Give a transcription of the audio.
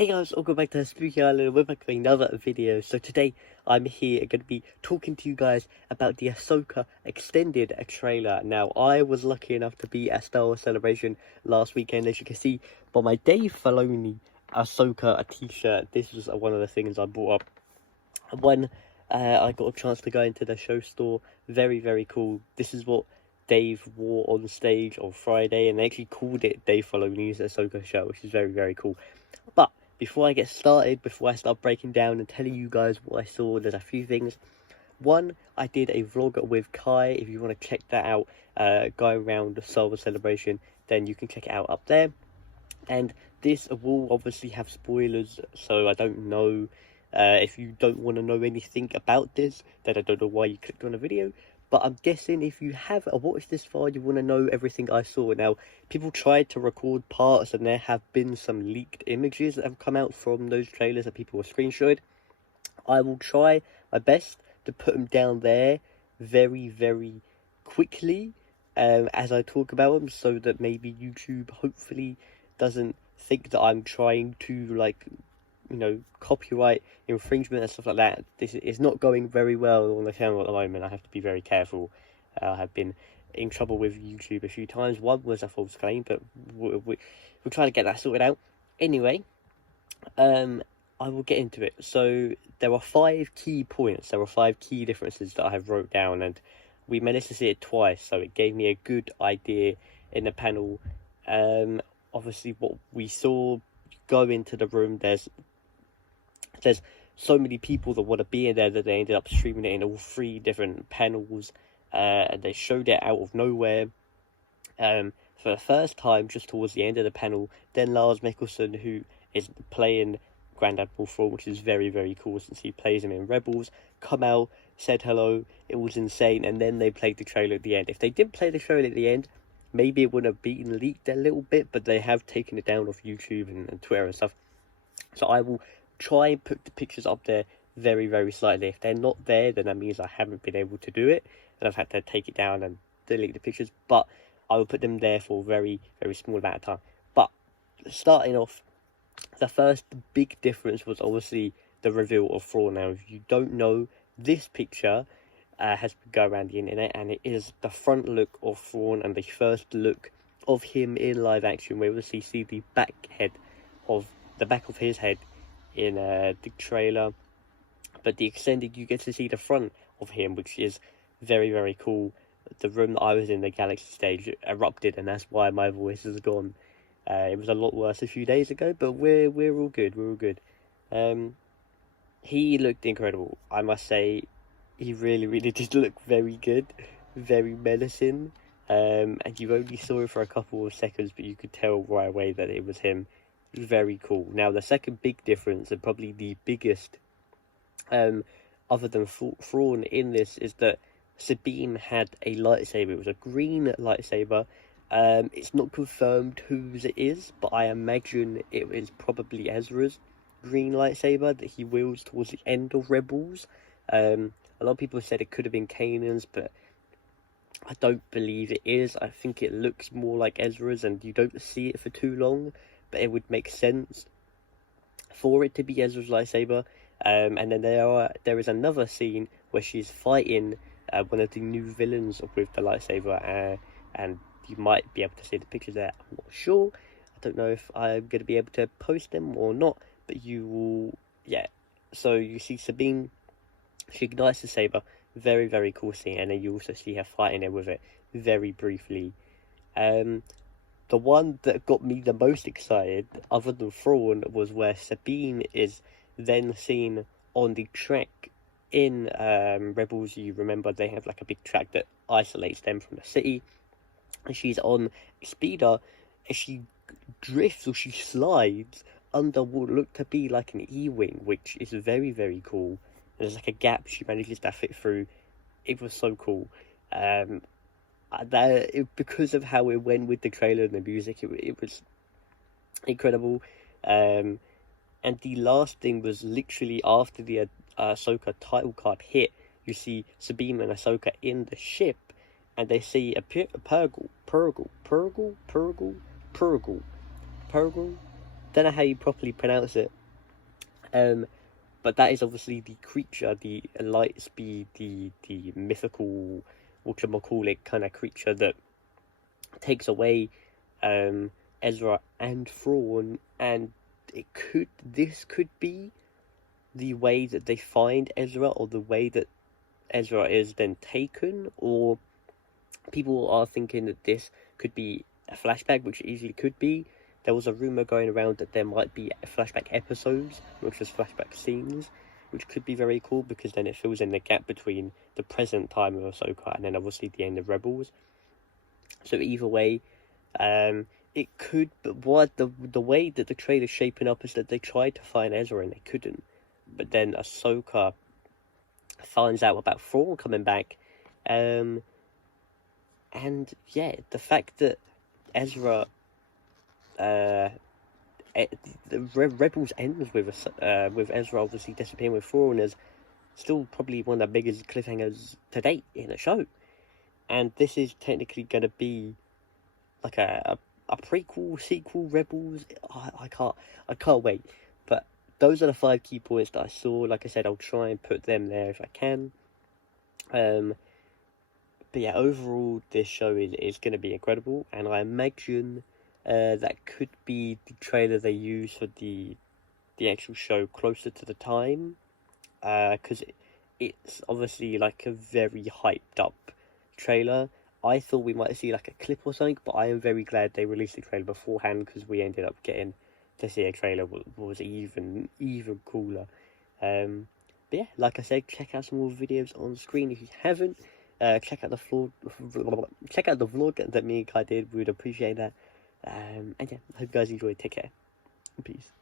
Hey guys, welcome back to Spooky Island. We're back with another video. So today I'm here going to be talking to you guys about the Ahsoka extended trailer. Now I was lucky enough to be at Star Wars Celebration last weekend, as you can see by my Dave Filoni Ahsoka t-shirt. This was one of the things I bought up when I got a chance to go into the show store. Very cool. This is what Dave wore on stage on Friday, and they actually called it Dave Filoni's Ahsoka show, which is very cool. But before I get started, before I start breaking down and telling you guys what I saw, there's a few things. One, I did a vlog with Kai. If you want to check that out, going around the Star Wars Celebration, then you can check it out up there. And this will obviously have spoilers, so I don't know if you don't want to know anything about this, then I don't know why you clicked on the video. But I'm guessing if you have watched this far, you want to know everything I saw. Now, people tried to record parts, and there have been some leaked images that have come out from those trailers that people were screenshotted. I will try my best to put them down there very quickly as I talk about them, so that maybe YouTube hopefully doesn't think that I'm trying to, like, you know, copyright infringement and stuff like that. This is not going very well on the channel at the moment. I have to be very careful. I have been in trouble with YouTube a few times. One was a false claim, but we'll try to get that sorted out. Anyway, I will get into it. So there are 5 key points. There are 5 key differences that I have wrote down, and we managed to see it twice, so it gave me a good idea in the panel. Obviously, what we saw, go into the room, there's so many people that want to be in there that they ended up streaming it in all 3 different panels, and they showed it out of nowhere for the first time just towards the end of the panel. Then Lars Mikkelsen, who is playing Grand Admiral Thrawn, which is very cool since he plays him in Rebels, come out, said hello. It was insane. And then they played the trailer at the end. If they didn't play the trailer at the end, maybe it would have been leaked a little bit, but they have taken it down off YouTube and Twitter and stuff. So I will try and put the pictures up there very slightly. If they're not there, then that means I haven't been able to do it, and I've had to take it down and delete the pictures. But I will put them there for a very small amount of time. But starting off, the first big difference was obviously the reveal of Thrawn. Now, if you don't know, this picture has been going around the internet, and it is the front look of Thrawn and the first look of him in live action. We obviously see the back of his head in the trailer, but the extended, you get to see the front of him, which is very cool. The room that I was in, the Galaxy stage, erupted, and that's why my voice is gone. It was a lot worse a few days ago, but we're all good. We're all good. He looked incredible, I must say. He really did look very good, very menacing. And you only saw it for a couple of seconds, but you could tell right away that it was him. Very cool. Now, the second big difference, and probably the biggest, other than Thrawn in this, is that Sabine had a lightsaber. It was a green lightsaber. It's not confirmed whose it is, but I imagine it is probably Ezra's green lightsaber that he wields towards the end of Rebels. A lot of people said it could have been Kanan's, but I don't believe it is. I think it looks more like Ezra's, and you don't see it for too long, but it would make sense for it to be Ezra's lightsaber. And then there is another scene where she's fighting one of the new villains with the lightsaber, and you might be able to see the pictures there. I'm not sure. I don't know if I'm going to be able to post them or not, but you will, yeah. So you see Sabine, she ignites the saber, very cool scene, and then you also see her fighting it with it very briefly. The one that got me the most excited, other than Thrawn, was where Sabine is then seen on the track in Rebels. You remember they have like a big track that isolates them from the city, and she's on a speeder, and she drifts, or she slides under what looked to be like an E-wing, which is very cool. There's like a gap she manages to fit through. It was so cool. Because of how it went with the trailer and the music, it was incredible. And the last thing was literally after the Ahsoka title card hit, you see Sabine and Ahsoka in the ship, and they see a Purgle, don't know how you properly pronounce it. But that is obviously the creature, the light speed, the mythical, whatchamacallit kind of creature that takes away Ezra and Thrawn, and this could be the way that they find Ezra, or the way that Ezra is then taken, or people are thinking that this could be a flashback, which it easily could be. There was a rumor going around that there might be flashback episodes, which was flashback scenes, which could be very cool, because then it fills in the gap between the present time of Ahsoka and then obviously the end of Rebels. So either way, it could, but what the way that the trailer's shaping up is that they tried to find Ezra and they couldn't. But then Ahsoka finds out about Thrawn coming back, and yeah, the fact that Ezra, the Rebels ends with Ezra obviously disappearing with Thrawn is still probably one of the biggest cliffhangers to date in a show, and this is technically going to be like a prequel, sequel, Rebels. I can't wait. But those are the 5 key points that I saw. Like I said, I'll try and put them there if I can. But yeah, overall, this show is going to be incredible, and I imagine that could be the trailer they use for the actual show closer to the time, because it's obviously like a very hyped up trailer. I thought we might see like a clip or something, but I am very glad they released the trailer beforehand, because we ended up getting to see a trailer was even cooler. But yeah, like I said, check out some more videos on screen if you haven't. Check out the vlog that me and Kai did. We would appreciate that. And yeah, I hope you guys enjoyed. Take care. Peace.